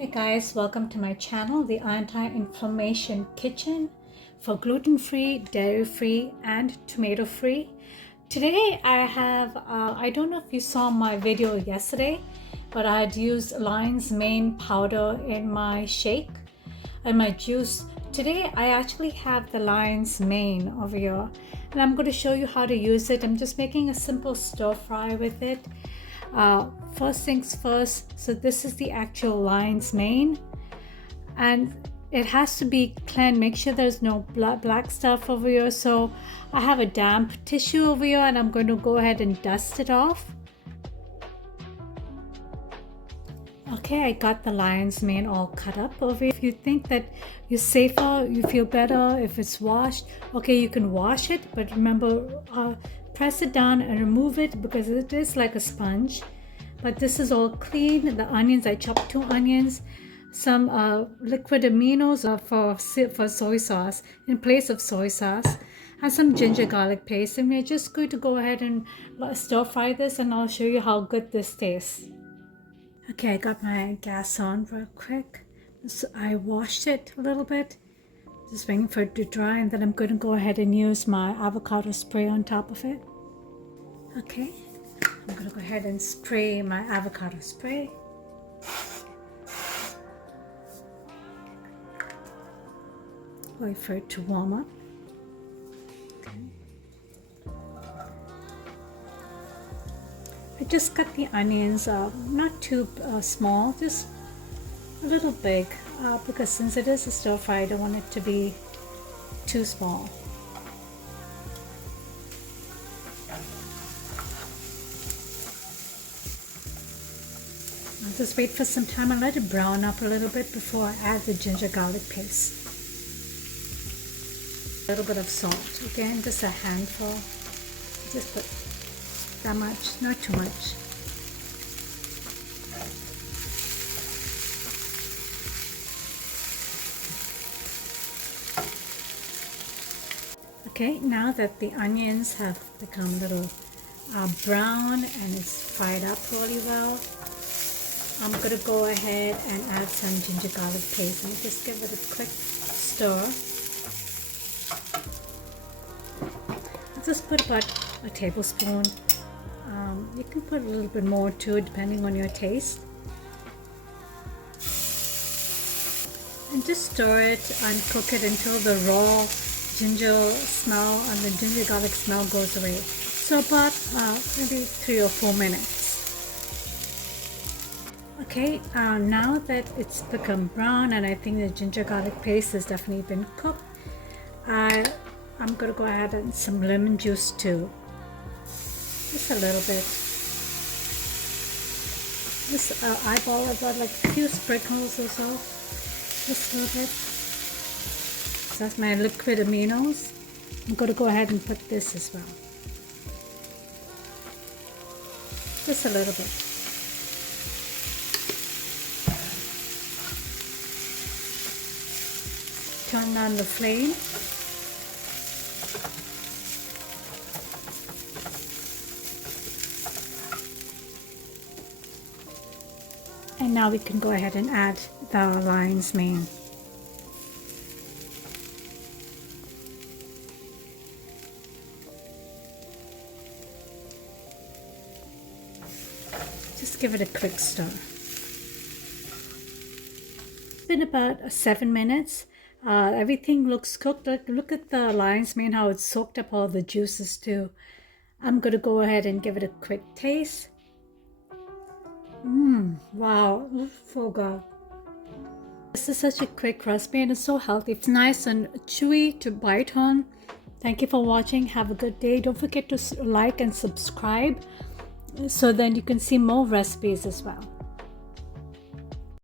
Hey guys, welcome to my channel, the Anti-Inflammation Kitchen for gluten-free, dairy-free and tomato-free. Today I have, I don't know if you saw my video yesterday, but I had used lion's mane powder in my shake and my juice. Today I actually have the lion's mane over here and I'm going to show you how to use it. I'm just making a simple stir fry with it. First things first, so this is the actual lion's mane and it has to be clean. Make sure there's no black stuff over here. So I have a damp tissue over here and I'm going to go ahead and dust it off. Okay, I got the lion's mane all cut up over here. If you think that you're safer, you feel better if it's washed, okay, you can wash it, but remember, press it down and remove it because it is like a sponge. But this is all clean. The onions, I chopped 2 onions, some liquid aminos for soy sauce in place of soy sauce, and some ginger garlic paste. And we're just going to go ahead and stir fry this and I'll show you how good this tastes. Okay, I got my gas on real quick. So I washed it a little bit, just waiting for it to dry, and then I'm going to go ahead and use my avocado spray on top of it. Okay, I'm going to go ahead and spray my avocado spray. Wait for it to warm up. Okay. I just cut the onions, not too small, just a little big, because since it is a stir fry, I don't want it to be too small. I'll just wait for some time and let it brown up a little bit before I add the ginger garlic paste. A little bit of salt, again, just a handful. Just put that much, not too much. Okay, now that the onions have become a little brown and it's fried up really well, I'm going to go ahead and add some ginger garlic paste and just give it a quick stir. I'll just put about a tablespoon. You can put a little bit more too, depending on your taste. And just stir it and cook it until the raw ginger smell and the ginger garlic smell goes away. So about maybe 3 or 4 minutes. Okay, now that it's become brown and I think the ginger garlic paste has definitely been cooked, I'm going to go ahead and some lemon juice too. Just a little bit. Just eyeball about like a few sprinkles or so. Just a little bit. So that's my liquid aminos. I'm going to go ahead and put this as well. Just a little bit. Turn on the flame. And now we can go ahead and add the lion's mane. Just give it a quick stir. It's been about 7 minutes. Everything looks cooked. Look at the lion's mane, how it's soaked up all the juices too. I'm going to go ahead and give it a quick taste. Wow, oh God. This is such a quick recipe and it's so healthy. It's nice and chewy to bite on. Thank you for watching. Have a good day. Don't forget to like and subscribe so then you can see more recipes as well.